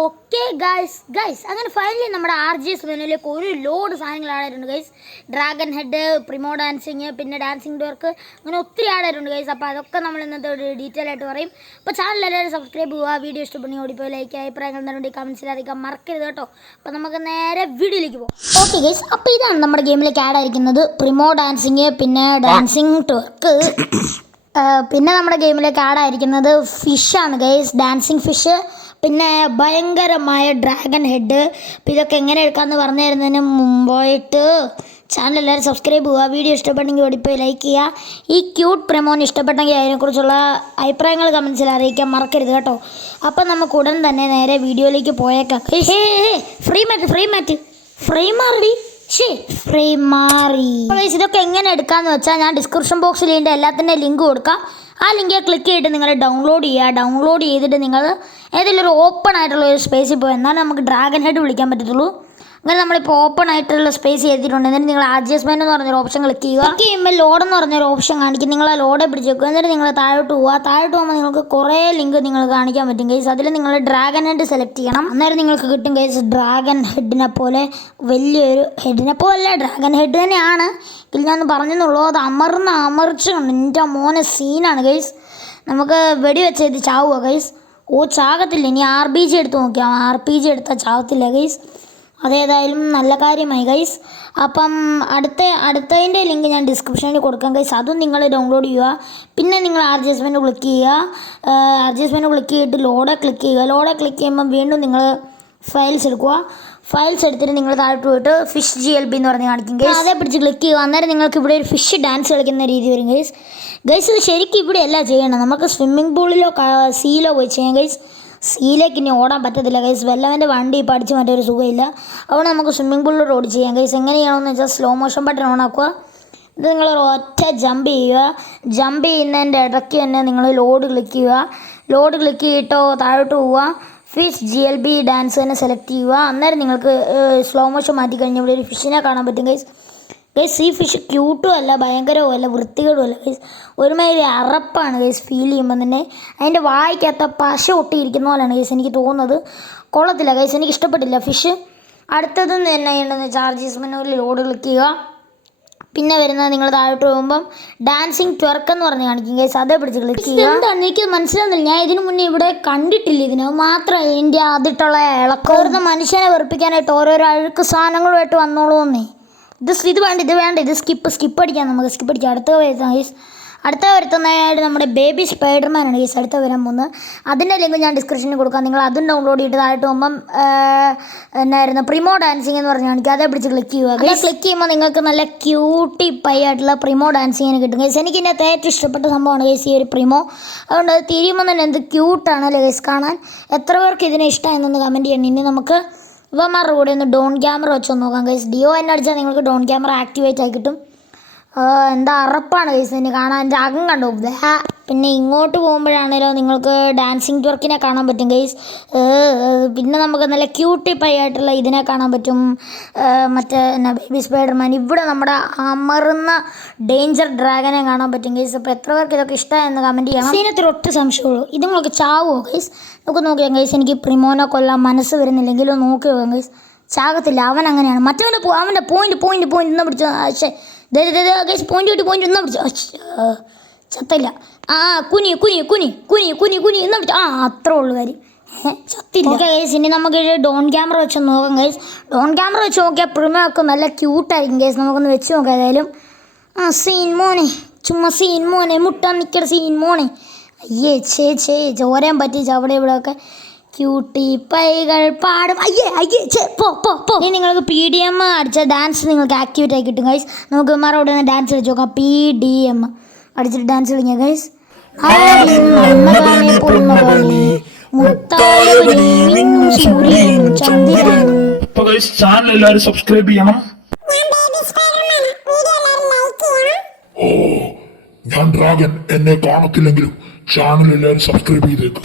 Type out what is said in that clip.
Okay guys അങ്ങനെ finally നമ്മുടെ RGS മെനുവിലേക്ക് ഒരു ലോഡ് സാധനങ്ങൾ ആടായിട്ടുണ്ട് guys. Dragon head, primo dancing, പിന്നെ ഡാൻസിങ് ഡോർക്ക്, അങ്ങനെ ഒത്തിരി ആടായിട്ടുണ്ട് ഗൈസ്. അപ്പോൾ അതൊക്കെ നമ്മൾ ഇന്നത്തെ ഒരു ഡീറ്റെയിൽ ആയിട്ട് പറയും. അപ്പോൾ ചാനൽ എല്ലാവരും സബ്സ്ക്രൈബ് ചെയ്യുക, വീഡിയോ ഇഷ്ടപ്പെടുന്ന ഓടിപ്പോയി ലൈക്ക്, അഭിപ്രായങ്ങൾ എന്തെങ്കിലും കമൻസിൽ അറിയിക്കാൻ മറക്കരുത് കേട്ടോ. അപ്പോൾ നമുക്ക് നേരെ വീഡിയോയിലേക്ക് പോകാം. ഓക്കെ ഗൈസ്, അപ്പോൾ ഇതാണ് നമ്മുടെ ഗെയിമിലേക്ക് ആഡ് ആയിരിക്കുന്നത്. പ്രിമോ ഡാൻസിങ്, പിന്നെ ഡാൻസിങ് ഡോർക്ക്, പിന്നെ നമ്മുടെ ഗെയിമിലേക്ക് ആഡ് ആയിരിക്കുന്നത് ഫിഷാണ് ഗൈസ്, ഡാൻസിങ് ഫിഷ്, പിന്നെ ഭയങ്കരമായ ഡ്രാഗൺ ഹെഡ്. അപ്പോൾ ഇതൊക്കെ എങ്ങനെ എടുക്കാമെന്ന് പറഞ്ഞു തരുന്നതിന് മുമ്പായിട്ട് ചാനൽ എല്ലാവരും സബ്സ്ക്രൈബ് ചെയ്യുക, വീഡിയോ ഇഷ്ടപ്പെട്ടെങ്കിൽ ഓടിപ്പോയി ലൈക്ക് ചെയ്യുക. ഈ ക്യൂട്ട് പ്രമോന് ഇഷ്ടപ്പെട്ടെങ്കിൽ അതിനെക്കുറിച്ചുള്ള അഭിപ്രായങ്ങൾ കമൻസിൽ അറിയിക്കാൻ മറക്കരുത് കേട്ടോ. അപ്പം നമുക്ക് ഉടൻ തന്നെ നേരെ വീഡിയോയിലേക്ക് പോയേക്കാം. ഫ്രീ മാറി. ഇതൊക്കെ എങ്ങനെ എടുക്കാമെന്ന് വെച്ചാൽ ഞാൻ ഡിസ്ക്രിപ്ഷൻ ബോക്സിൽ ഇതിൻ്റെ എല്ലാത്തിൻ്റെ ലിങ്ക് കൊടുക്കാം. ആ ലിങ്ക് ക്ലിക്ക് ചെയ്തിട്ട് നിങ്ങൾ ഡൗൺലോഡ് ചെയ്യുക. ഡൗൺലോഡ് ചെയ്തിട്ട് നിങ്ങൾ ഏതെങ്കിലും ഒരു ഓപ്പൺ ആയിട്ടുള്ള ഒരു സ്പേസിൽ പോയി, എന്നാലും നമുക്ക് ഡ്രാഗൺ ഹെഡ് വിളിക്കാൻ പറ്റത്തുള്ളൂ. അങ്ങനെ നമ്മളിപ്പോൾ ഓപ്പൺ ആയിട്ടുള്ള സ്പേസ് ചെയ്തിട്ടുണ്ട്. എന്നിട്ട് നിങ്ങൾ അഡ്ജസ്റ്റ്മെൻറ്റ് എന്ന് പറഞ്ഞൊരു ഓപ്ഷൻ ക്ലിക്ക് ചെയ്യുക. ക്ലിക്ക് ചെയ്യുമ്പോൾ ലോഡ് എന്ന് പറഞ്ഞൊരു ഓപ്ഷൻ കാണിക്കും. നിങ്ങൾ ആ ലോഡെ പിടിച്ച് വെക്കുക. എന്നിട്ട് നിങ്ങൾ താഴോട്ട് പോവുക. താഴോട്ട് പോകുമ്പോൾ നിങ്ങൾക്ക് കുറേ ലിങ്ക് നിങ്ങൾ കാണിക്കാൻ പറ്റും ഗൈസ്. അതിൽ നിങ്ങൾ ഡ്രാഗൺ ഹെഡ് സെലക്ട് ചെയ്യണം. അന്നേരം നിങ്ങൾക്ക് കിട്ടും ഗൈസ് ഡ്രാഗൺ ഹെഡിനെ പോലെ വലിയൊരു ഹെഡിനെ പോലെ ഡ്രാഗൺ ഹെഡ് തന്നെയാണ്. ഇതിൽ ഞാൻ പറഞ്ഞെന്നുള്ളൂ. അത് അമർച്ച് കണ്ടു എൻ്റെ മോനെ സീനാണ് ഗൈസ്. നമുക്ക് വെടിവെച്ച് ഇത് ചാവുക ഗൈസ്. ചാകത്തില്ല. ഇനി RPG എടുത്ത് നോക്കിയാൽ RPG എടുത്താൽ ചാവത്തില്ല ഗൈസ്. അതേതായാലും നല്ല കാര്യമായി ഗൈസ്. അപ്പം അടുത്തതിൻ്റെ ലിങ്ക് ഞാൻ ഡിസ്ക്രിപ്ഷനിൽ കൊടുക്കാം ഗൈസ്. അതും നിങ്ങൾ ഡൗൺലോഡ് ചെയ്യുക. പിന്നെ നിങ്ങൾ RGS മെനു ക്ലിക്ക് ചെയ്യുക. RGS മെനു ക്ലിക്ക് ചെയ്തിട്ട് ലോഡെ ക്ലിക്ക് ചെയ്യുക. ലോഡെ ക്ലിക്ക് ചെയ്യുമ്പോൾ വീണ്ടും നിങ്ങൾ ഫയൽസ് എടുക്കുക. ഫയൽസ് എടുത്തിട്ട് നിങ്ങൾ താഴോട്ട് പോയിട്ട് ഫിഷ് GLB എന്ന് പറഞ്ഞ് കാണിക്കും ഗൈസ്. അതേ പിടിച്ച് ക്ലിക്ക് ചെയ്യുക. അന്നേരം നിങ്ങൾക്ക് ഇവിടെ ഒരു ഫിഷ് ഡാൻസ് കളിക്കുന്ന രീതി വരും ഗൈസ്. ഇത് ശരിക്കും ഇവിടെ അല്ല ചെയ്യണം. നമുക്ക് സ്വിമ്മിംഗ് പൂളിലോ സീയിലോ പോയി ചെയ്യാം ഗൈസ്. സീയിലേക്ക് ഇനി ഓടാൻ പറ്റത്തില്ല ഗൈസ്. വല്ലവൻ്റെ വണ്ടി ഇപ്പോൾ അടിച്ച് മറ്റൊരു സുഖമില്ല. അതുകൊണ്ട് നമുക്ക് സ്വിമ്മിംഗ് പൂളിലോട്ട് ഓടി ചെയ്യാം ഗൈസ്. എങ്ങനെ ചെയ്യണമെന്ന് വെച്ചാൽ സ്ലോ മോഷൻ ബട്ടൺ ഓൺ ആക്കുക. ഇത് നിങ്ങൾ ഒറ്റ ജമ്പ് ചെയ്യുക. ജമ്പ് ചെയ്യുന്നതിൻ്റെ ഇടയ്ക്ക് തന്നെ നിങ്ങൾ ലോഡ് ക്ലിക്ക് ചെയ്യുക. ലോഡ് ക്ലിക്ക് ചെയ്തിട്ടോ താഴോട്ട് പോവുക. ഫിഷ് GLB ഡാൻസ് തന്നെ സെലക്ട് ചെയ്യുക. അന്നേരം നിങ്ങൾക്ക് സ്ലോ മോഷൻ മാറ്റി കഴിഞ്ഞാൽ ഇവിടെ ഒരു ഫിഷിനെ കാണാൻ പറ്റും ഗൈസ്. ഈ ഫിഷ് ക്യൂട്ടും അല്ല, ഭയങ്കരവും അല്ല, വൃത്തികേടും അല്ല ഗൈസ്. ഒരുമാതിരി അറപ്പാണ് ഗൈസ് ഫീൽ ചെയ്യുമ്പോൾ തന്നെ. അതിൻ്റെ വായിക്കകത്ത പശ ഒട്ടിയിരിക്കുന്ന പോലെയാണ് ഗൈസ് എനിക്ക് തോന്നുന്നത്. കൊള്ളത്തില്ല ഗൈസ്, എനിക്ക് ഇഷ്ടപ്പെട്ടില്ല ഫിഷ്. അടുത്തത് തന്നെ ചെയ്യേണ്ടതെന്ന് വെച്ചാൽ RGS മെനുവിൽ ലോഡ് ക്ലിക്ക് ചെയ്യുക. പിന്നെ വരുന്നത് നിങ്ങൾ താഴോട്ട് പോകുമ്പം ഡാൻസിങ് ട്വർക്ക് എന്ന് പറഞ്ഞ് കാണിക്കും ഗൈസ്. അതേ പിടിച്ച് ക്ലിക്ക് ചെയ്യുക. എന്താണ് എനിക്ക് മനസ്സിലാകുന്നില്ല. ഞാൻ ഇതിനു മുന്നേ ഇവിടെ കണ്ടിട്ടില്ല. ഇതിന് മാത്രം എൻ്റെ അതിട്ടുള്ള ഇളക്കോർന്ന മനുഷ്യനെ വെറുപ്പിക്കാനായിട്ട് ഓരോരോ അഴുക്ക് സാധനങ്ങളുമായിട്ട് വന്നോളൂന്നേ. ഇത് വേണ്ട ഇത് സ്കിപ്പ് അടിക്കാം. നമുക്ക് സ്കിപ്പ് അടിക്കാം. അടുത്ത വരുത്തുന്നതായിട്ട് നമ്മുടെ ബേബി സ്പൈഡർമാനാണ് ഗൈസ് അടുത്ത വരാൻ പോകുന്നത്. അതിൻ്റെ ലിങ്ക് ഞാൻ ഡിസ്ക്രിപ്ഷനിൽ കൊടുക്കാം. നിങ്ങൾ അതും ഡൗൺലോഡ് ചെയ്തിട്ട് താഴോട്ട് പോകുമ്പം എന്നായിരുന്നു പ്രിമോ ഡാൻസിങ് എന്ന് പറഞ്ഞ് കാണിക്കുക. അതേ പിടിച്ച് ക്ലിക്ക് ചെയ്യുക. ക്ലിക്ക് ചെയ്യുമ്പോൾ നിങ്ങൾക്ക് നല്ല ക്യൂട്ടി പൈയായിട്ടുള്ള പ്രിമോ ഡാൻസിങ്ങിന് കിട്ടും ഗൈസ്. എനിക്ക് ഇതിൻ്റെ ഏറ്റവും ഇഷ്ടപ്പെട്ട സംഭവമാണ് ഗൈസ് ഈ ഒരു പ്രിമോ. അതുകൊണ്ട് അത് തിരിയുമ്പോൾ തന്നെ എന്ത് ക്യൂട്ടാണല്ലേ ഗൈസ് കാണാൻ. എത്ര പേർക്ക് ഇതിനെ ഇഷ്ടമായെന്നൊന്ന് കമൻറ്റ് ചെയ്യണം. ഇനി നമുക്ക് ഇവന്മാരുടെ കൂടെ ഒന്ന് ഡോൺ ക്യാമറ വെച്ചൊന്ന് നോക്കാം ഗൈസ്. DO എന്നെ അടിച്ചാൽ നിങ്ങൾക്ക് ഡോൺ ക്യാമറ ആക്ടിവേറ്റ് ആയി കിട്ടും. എന്താ അറപ്പാണ് ഗൈസ് ഇതിന് കാണാൻ. എൻ്റെ അകം കണ്ടു. പിന്നെ ഇങ്ങോട്ട് പോകുമ്പോഴാണേലോ നിങ്ങൾക്ക് ഡാൻസിങ് ട്വർക്കിനെ കാണാൻ പറ്റും ഗൈസ്. പിന്നെ നമുക്ക് നല്ല ക്യൂട്ടി പൈയായിട്ടുള്ള ഇതിനെ കാണാൻ പറ്റും. മറ്റേ ബേബി സ്പൈഡർമാൻ. ഇവിടെ നമ്മുടെ അമർന്ന ഡേഞ്ചർ ഡ്രാഗനെ കാണാൻ പറ്റും ഗൈസ്. അപ്പോൾ എത്ര പേർക്ക് ഇതൊക്കെ ഇഷ്ടമായെന്ന് കമൻറ്റ് ചെയ്യണം. ഇതിനകത്ത് ഒറ്റ സംശയമുള്ളൂ, ഇത് നിങ്ങൾക്ക് ചാവുമോ ഗൈസ്? നമുക്ക് നോക്കിയാൽ ഗൈസ്. എനിക്ക് പ്രിമോനെ കൊല്ലാൻ മനസ്സ് വരുന്നില്ലെങ്കിലും നോക്കി നോക്കാം ഗൈസ്. ചാകത്തില്ല. അവൻ അങ്ങനെയാണ്. അവൻ്റെ പോയിന്റ് ഇന്ന് പിടിച്ചു. പക്ഷേ ഗൈസ് പോയിന്റ് ഇന്ന് പിടിച്ചു. ചത്തില്ല. കുനി ഇന്ന് പിടിച്ചു. അത്രേ ഉള്ളൂ കാര്യം. ചത്തില്ല ഗൈസ്. ഇനി നമുക്ക് ഡോൺ ക്യാമറ വെച്ച് നോക്കാം ഗൈസ്. ഡോൺ ക്യാമറ വെച്ച് നോക്കിയാൽ പ്രിമോ ഒക്കെ നല്ല ക്യൂട്ടായിരിക്കും ഗൈസ്. നമുക്കൊന്ന് വെച്ച് നോക്കാം ഏതായാലും. സീൻ മോനെ മുട്ടാൻ നിൽക്കട സീൻ മോനെ. ചോരയും പറ്റിച്ച് അവിടെ ഇവിടെ ഒക്കെ ക്യൂട്ടി പൈകൾ പാടും. പോ. ഇനി നിങ്ങൾക്ക് PDM അടിച്ച ഡാൻസ് നിങ്ങൾക്ക് ആക്ടിവേറ്റ് ആയി കിട്ടും ഗൈസ്. നമുക്ക് ഇമാരോട് തന്നെ ഡാൻസ് കളിച്ച് നോക്കാം. PDM അടിച്ചിട്ട് ഡാൻസ് കളിക്കാം ഗൈസ്. ചാനൽ എല്ലാവരും സബ്സ്ക്രൈബ് ചെയ്യണം. ഞാൻ ഡ്രാഗൻ. എന്നെ കാണത്തില്ലെങ്കിലും ചാനൽ എല്ലാവരും സബ്സ്ക്രൈബ് ചെയ്തേക്കും.